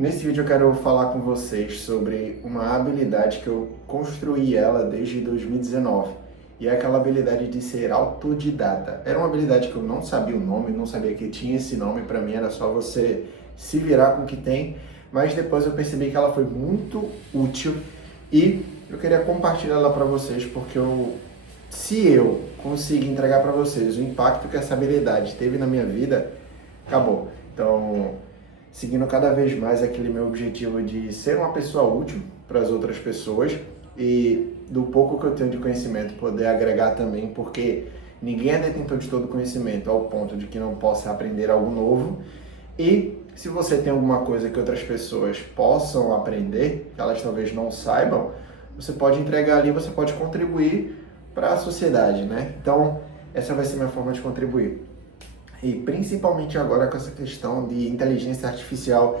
Nesse vídeo eu quero falar com vocês sobre uma habilidade que eu construí ela desde 2019. E é aquela habilidade de ser autodidata. Era uma habilidade que eu não sabia o nome, não sabia que tinha esse nome, para mim era só você se virar com o que tem, mas depois eu percebi que ela foi muito útil e eu queria compartilhar ela para vocês porque se eu conseguir entregar para vocês o impacto que essa habilidade teve na minha vida, acabou. Então, seguindo cada vez mais aquele meu objetivo de ser uma pessoa útil para as outras pessoas e do pouco que eu tenho de conhecimento poder agregar também, porque ninguém é detentor de todo conhecimento ao ponto de que não possa aprender algo novo. E se você tem alguma coisa que outras pessoas possam aprender, que elas talvez não saibam, você pode entregar ali, você pode contribuir para a sociedade, né? Então, essa vai ser minha forma de contribuir. E principalmente agora com essa questão de inteligência artificial,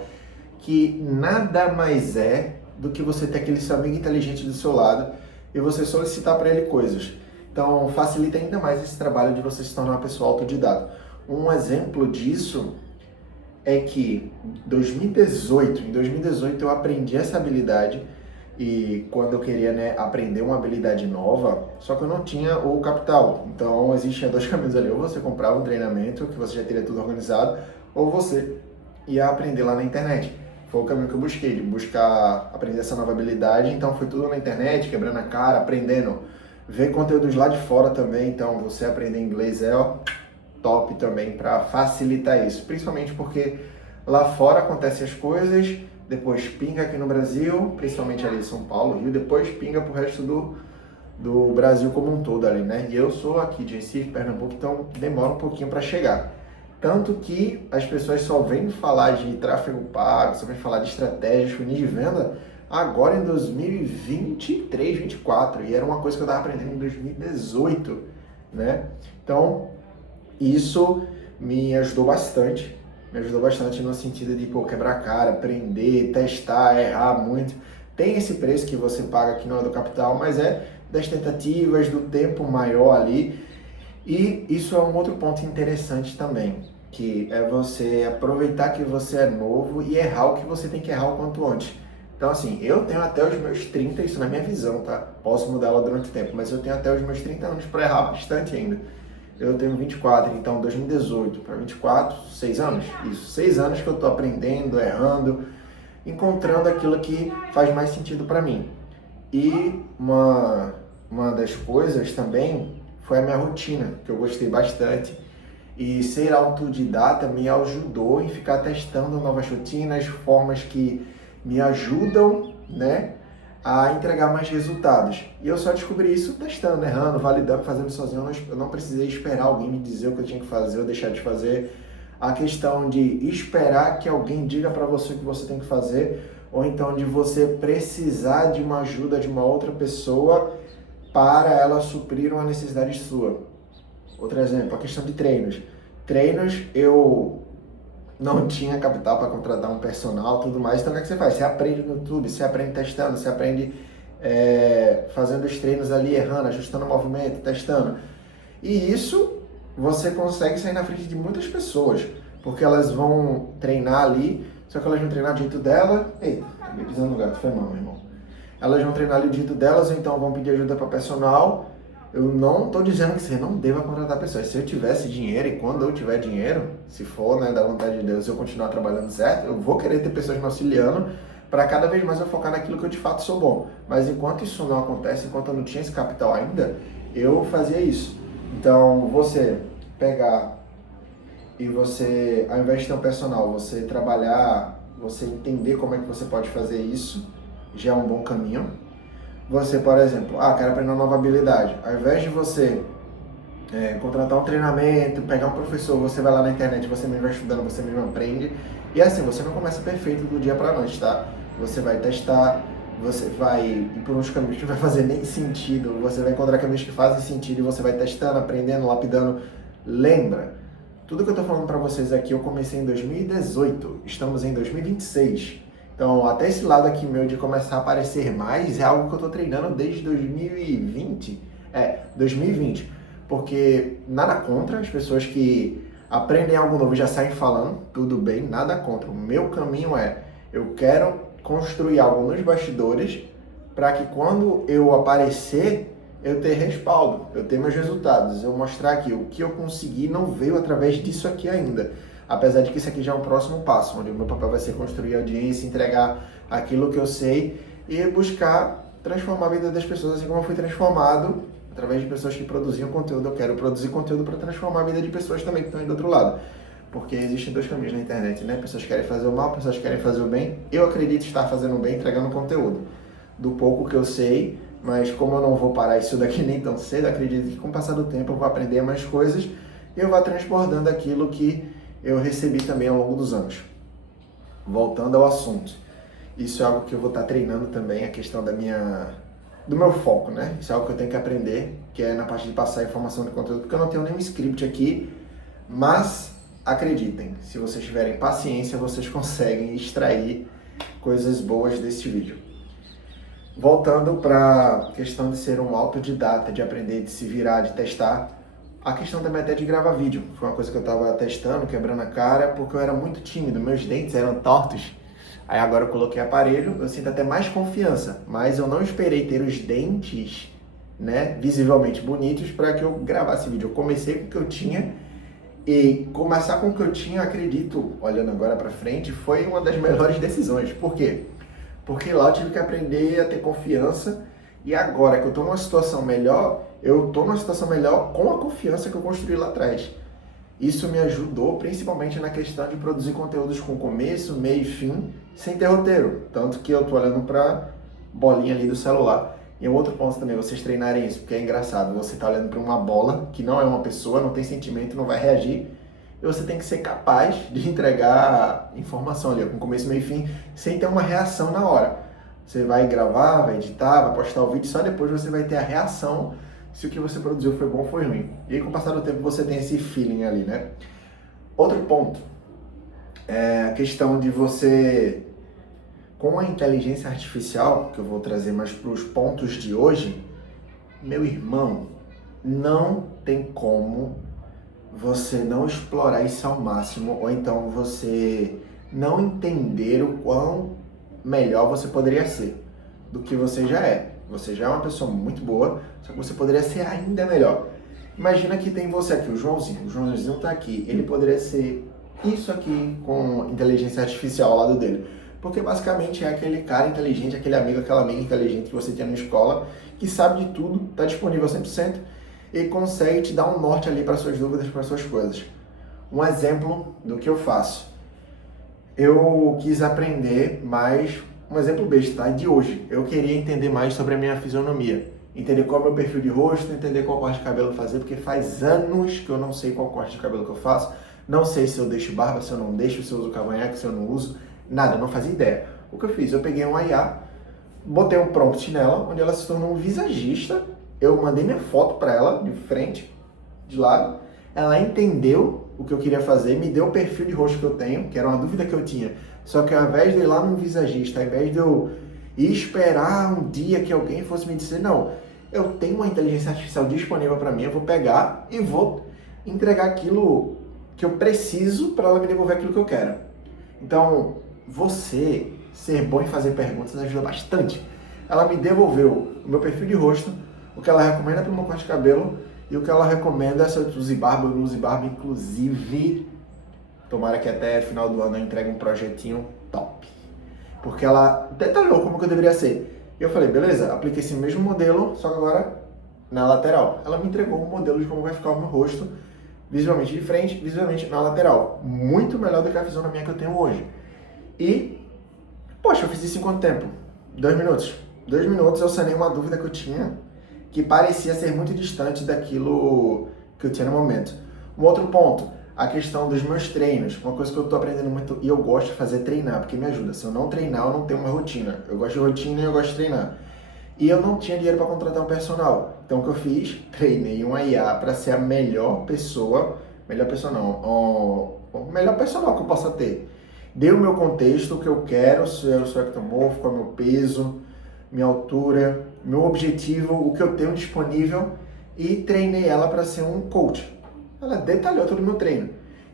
que nada mais é do que você ter aquele seu amigo inteligente do seu lado e você solicitar para ele coisas. Então facilita ainda mais esse trabalho de você se tornar uma pessoa autodidata. Um exemplo disso é que em 2018 eu aprendi essa habilidade e quando eu queria, né, aprender uma habilidade nova, só que eu não tinha o capital. Então existiam dois caminhos ali, ou você comprava um treinamento que você já teria tudo organizado, ou você ia aprender lá na internet. Foi o caminho que eu busquei, de buscar aprender essa nova habilidade, então foi tudo na internet, quebrando a cara, aprendendo, ver conteúdos lá de fora também, então você aprender inglês é top também para facilitar isso, principalmente porque lá fora acontecem as coisas, depois pinga aqui no Brasil, principalmente ali em São Paulo, Rio, depois pinga pro resto do Brasil como um todo ali, né? E eu sou aqui de Recife, Pernambuco, então demora um pouquinho para chegar. Tanto que as pessoas só vêm falar de tráfego pago, só vêm falar de estratégias, funis de venda, agora em 2023, 2024, e era uma coisa que eu estava aprendendo em 2018, né? Então, isso me ajudou bastante no sentido de, pô, quebrar a cara, aprender, testar, errar muito. Tem esse preço que você paga que não é do capital, mas é das tentativas, do tempo maior ali. E isso é um outro ponto interessante também, que é você aproveitar que você é novo e errar o que você tem que errar o quanto antes. Então, assim, eu tenho até os meus 30, isso na minha visão, tá? Posso mudar ela durante o tempo, mas eu tenho até os meus 30 anos para errar bastante ainda. Eu tenho 24, então 2018 para 24, 6 anos? Isso, 6 anos que eu tô aprendendo, errando, encontrando aquilo que faz mais sentido para mim. E uma das coisas também foi a minha rotina, que eu gostei bastante. E ser autodidata me ajudou em ficar testando novas rotinas, formas que me ajudam, né, a entregar mais resultados. E eu só descobri isso testando, errando, validando, fazendo sozinho. Eu não precisei esperar alguém me dizer o que eu tinha que fazer ou deixar de fazer. A questão de esperar que alguém diga para você o que você tem que fazer, ou então de você precisar de uma ajuda de uma outra pessoa para ela suprir uma necessidade sua. Outro exemplo, a questão de treinos. Treinos, eu não tinha capital para contratar um personal e tudo mais, então o que é que você faz? Você aprende no YouTube, você aprende testando, você aprende fazendo os treinos ali, errando, ajustando o movimento, testando. E isso você consegue sair na frente de muitas pessoas, porque elas vão treinar ali, só que elas vão treinar do jeito dela. Eita, acabei pisando no gato, foi mal, meu irmão. Elas vão treinar ali do jeito delas, ou então vão pedir ajuda para personal. Eu não estou dizendo que você não deva contratar pessoas. Se eu tivesse dinheiro e quando eu tiver dinheiro, se for, né, da vontade de Deus, eu continuar trabalhando certo, eu vou querer ter pessoas me auxiliando para cada vez mais eu focar naquilo que eu de fato sou bom. Mas enquanto isso não acontece, enquanto eu não tinha esse capital ainda, eu fazia isso. Então, você pegar e você, ao invés de ter um personal, você trabalhar, você entender como é que você pode fazer isso, já é um bom caminho. Você, por exemplo, quero aprender uma nova habilidade. Ao invés de você contratar um treinamento, pegar um professor, você vai lá na internet, você mesmo vai estudando, você mesmo aprende. E assim, você não começa perfeito do dia para noite, tá? Você vai testar, você vai ir por uns caminhos que não vai fazer nem sentido, você vai encontrar caminhos que fazem sentido e você vai testando, aprendendo, lapidando. Lembra, tudo que eu tô falando para vocês aqui eu comecei em 2018, estamos em 2026. Então, até esse lado aqui meu de começar a aparecer mais é algo que eu tô treinando desde 2020. 2020. Porque nada contra as pessoas que aprendem algo novo e já saem falando, tudo bem, nada contra. O meu caminho Eu quero construir algo nos bastidores para que quando eu aparecer, eu ter respaldo, eu ter meus resultados, eu mostrar que o que eu consegui não veio através disso aqui ainda. Apesar de que isso aqui já é um próximo passo, onde o meu papel vai ser construir audiência, entregar aquilo que eu sei e buscar transformar a vida das pessoas, assim como eu fui transformado através de pessoas que produziam conteúdo. Eu quero produzir conteúdo para transformar a vida de pessoas também que estão aí do outro lado. Porque existem dois caminhos na internet, né? Pessoas querem fazer o mal, pessoas querem fazer o bem. Eu acredito estar fazendo o bem, entregando conteúdo. Do pouco que eu sei, mas como eu não vou parar isso daqui nem tão cedo, acredito que com o passar do tempo eu vou aprender mais coisas e eu vou transbordando aquilo que eu recebi também ao longo dos anos. Voltando ao assunto. Isso é algo que eu vou estar treinando também, a questão do meu foco, né? Isso é algo que eu tenho que aprender, que é na parte de passar informação de conteúdo, porque eu não tenho nenhum script aqui, mas acreditem, se vocês tiverem paciência, vocês conseguem extrair coisas boas desse vídeo. Voltando para a questão de ser um autodidata, de aprender, de se virar, de testar, a questão também até de gravar vídeo. Foi uma coisa que eu estava testando, quebrando a cara, porque eu era muito tímido, meus dentes eram tortos. Aí agora eu coloquei aparelho, eu sinto até mais confiança, mas eu não esperei ter os dentes, né, visivelmente bonitos para que eu gravasse vídeo. Eu comecei com o que eu tinha e começar com o que eu tinha, acredito, olhando agora para frente, foi uma das melhores decisões. Por quê? Porque lá eu tive que aprender a ter confiança e agora que eu estou numa situação melhor, eu estou numa situação melhor com a confiança que eu construí lá atrás. Isso me ajudou principalmente na questão de produzir conteúdos com começo, meio e fim, sem ter roteiro. Tanto que eu estou olhando para bolinha ali do celular. E um outro ponto também, vocês treinarem isso, porque é engraçado. Você está olhando para uma bola, que não é uma pessoa, não tem sentimento, não vai reagir. E você tem que ser capaz de entregar informação ali, com começo, meio e fim, sem ter uma reação na hora. Você vai gravar, vai editar, vai postar o vídeo, só depois você vai ter a reação se o que você produziu foi bom ou foi ruim. E aí, com o passar do tempo, você tem esse feeling ali, né? Outro ponto é a questão de você, com a inteligência artificial, que eu vou trazer mais para os pontos de hoje, meu irmão, não tem como você não explorar isso ao máximo, ou então você não entender o quão melhor você poderia ser do que você já é. Você já é uma pessoa muito boa, só que você poderia ser ainda melhor. Imagina que tem você aqui, o Joãozinho está aqui, ele poderia ser isso aqui com inteligência artificial ao lado dele. Porque basicamente é aquele cara inteligente, aquele amigo, aquela amiga inteligente que você tinha na escola, que sabe de tudo, está disponível 100% e consegue te dar um norte ali para suas dúvidas, para suas coisas. Um exemplo do que eu faço. Eu quis aprender mais, um exemplo besta, tá? De hoje. Eu queria entender mais sobre a minha fisionomia. Entender qual é o meu perfil de rosto, entender qual corte de cabelo fazer, porque faz anos que eu não sei qual corte de cabelo que eu faço. Não sei se eu deixo barba, se eu não deixo, se eu uso cavanhaque, se eu não uso. Nada, eu não fazia ideia. O que eu fiz? Eu peguei uma IA, botei um prompt nela, onde ela se tornou um visagista. Eu mandei minha foto para ela, de frente, de lado. Ela entendeu o que eu queria fazer, me deu o perfil de rosto que eu tenho, que era uma dúvida que eu tinha. Só que ao invés de ir lá num visagista, ao invés de eu ir esperar um dia que alguém fosse me dizer, não, eu tenho uma inteligência artificial disponível para mim, eu vou pegar e vou entregar aquilo que eu preciso para ela me devolver aquilo que eu quero. Então, você ser bom em fazer perguntas ajuda bastante. Ela me devolveu o meu perfil de rosto, o que ela recomenda para o meu corte de cabelo e o que ela recomenda se eu use barba ou não use barba, inclusive. Tomara que até final do ano eu entregue um projetinho top. Porque ela detalhou como que eu deveria ser. E eu falei, beleza, apliquei esse mesmo modelo, só que agora na lateral. Ela me entregou um modelo de como vai ficar o meu rosto, visualmente de frente, visualmente na lateral. Muito melhor do que a fisionomia que eu tenho hoje. E, poxa, eu fiz isso em quanto tempo? 2 minutos. 2 minutos eu sanei uma dúvida que eu tinha, que parecia ser muito distante daquilo que eu tinha no momento. Um outro ponto, a questão dos meus treinos. Uma coisa que eu estou aprendendo muito e eu gosto de fazer é treinar, porque me ajuda. Se eu não treinar, eu não tenho uma rotina. Eu gosto de rotina e eu gosto de treinar. E eu não tinha dinheiro para contratar um personal. Então o que eu fiz? Treinei uma IA para ser a melhor pessoa o melhor personal que eu possa ter. Dei o meu contexto, o que eu quero, se eu sou ectomorfo, qual é o meu peso, minha altura, meu objetivo, o que eu tenho disponível e treinei ela para ser um coach. Ela detalhou todo o meu treino.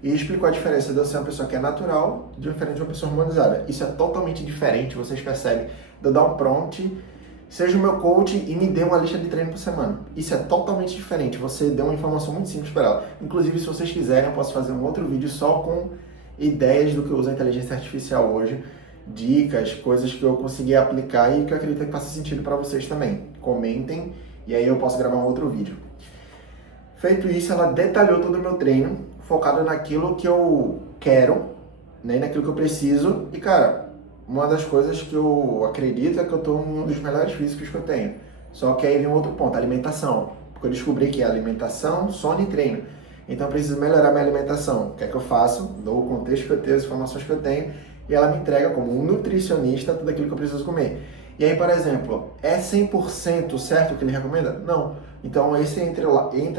e explicou a diferença de eu ser uma pessoa que é natural, diferente de uma pessoa humanizada. Isso é totalmente diferente, vocês percebem, de eu dar um prompt, seja o meu coach e me dê uma lista de treino por semana. Isso é totalmente diferente, você deu uma informação muito simples para ela. Inclusive, se vocês quiserem, eu posso fazer um outro vídeo só com ideias do que eu uso a inteligência artificial hoje, dicas, coisas que eu consegui aplicar e que eu acredito que faça sentido para vocês também. Comentem e aí eu posso gravar um outro vídeo. Feito isso, ela detalhou todo o meu treino, focado naquilo que eu quero, né, naquilo que eu preciso. E, cara, uma das coisas que eu acredito é que eu tô um dos melhores físicos que eu tenho. Só que aí vem um outro ponto, alimentação. Porque eu descobri que é alimentação, sono e treino. Então eu preciso melhorar minha alimentação. O que é que eu faço? Dou o contexto que eu tenho, as informações que eu tenho, e ela me entrega como um nutricionista tudo aquilo que eu preciso comer. E aí, por exemplo, é 100% certo o que ele recomenda? Não. Então esse entra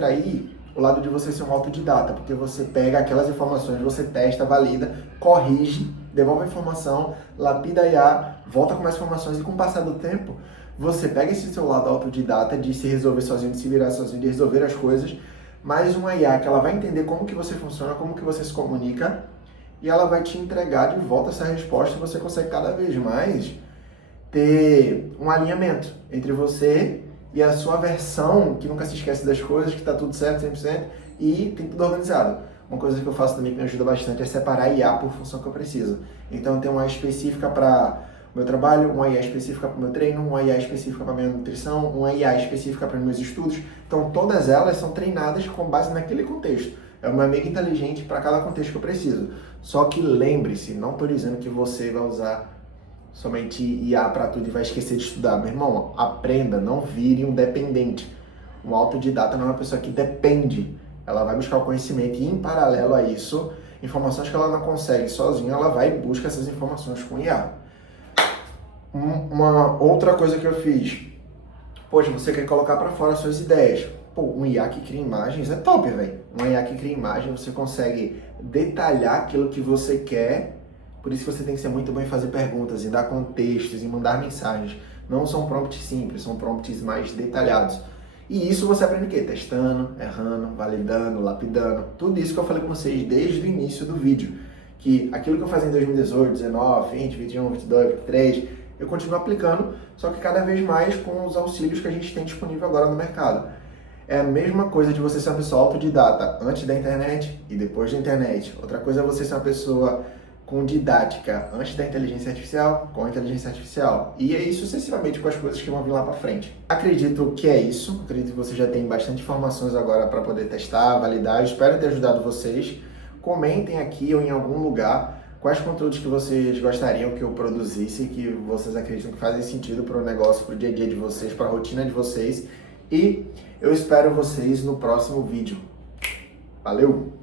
aí o lado de você ser um autodidata, porque você pega aquelas informações, você testa, valida, corrige, devolve a informação, lapida a IA, volta com mais informações e com o passar do tempo, você pega esse seu lado autodidata de se resolver sozinho, de se virar sozinho, de resolver as coisas, mais uma IA que ela vai entender como que você funciona, como que você se comunica, e ela vai te entregar de volta essa resposta e você consegue cada vez mais ter um alinhamento entre você e a sua versão, que nunca se esquece das coisas, que está tudo certo 100% e tem tudo organizado. Uma coisa que eu faço também que me ajuda bastante é separar a IA por função que eu preciso. Então eu tenho uma específica para o meu trabalho, uma IA específica para o meu treino, uma IA específica para a minha nutrição, uma IA específica para os meus estudos. Então todas elas são treinadas com base naquele contexto. É uma amiga inteligente para cada contexto que eu preciso. Só que lembre-se, não estou dizendo que você vai usar somente IA para tudo e vai esquecer de estudar. Meu irmão, aprenda, não vire um dependente. Um autodidata não é uma pessoa que depende. Ela vai buscar o conhecimento e, em paralelo a isso, informações que ela não consegue sozinha, ela vai e busca essas informações com IA. Uma outra coisa que eu fiz. Poxa, você quer colocar para fora as suas ideias. Pô, um IA que cria imagens é top, velho. Um IA que cria imagens, você consegue detalhar aquilo que você quer. Por isso que você tem que ser muito bom em fazer perguntas, em dar contextos, em mandar mensagens. Não são prompts simples, são prompts mais detalhados. E isso você aprende o quê? Testando, errando, validando, lapidando. Tudo isso que eu falei com vocês desde o início do vídeo. Que aquilo que eu fazia em 2018, 19, 20, 21, 22, 23, eu continuo aplicando, só que cada vez mais com os auxílios que a gente tem disponível agora no mercado. É a mesma coisa de você ser uma pessoa autodidata antes da internet e depois da internet. Outra coisa é você ser uma pessoa com didática antes da inteligência artificial, com a inteligência artificial. E aí sucessivamente com as coisas que vão vir lá para frente. Acredito que é isso. Acredito que você já tem bastante informações agora para poder testar, validar. Espero ter ajudado vocês. Comentem aqui ou em algum lugar quais conteúdos que vocês gostariam que eu produzisse, que vocês acreditam que fazem sentido para o negócio, para o dia a dia de vocês, para a rotina de vocês. E eu espero vocês no próximo vídeo. Valeu!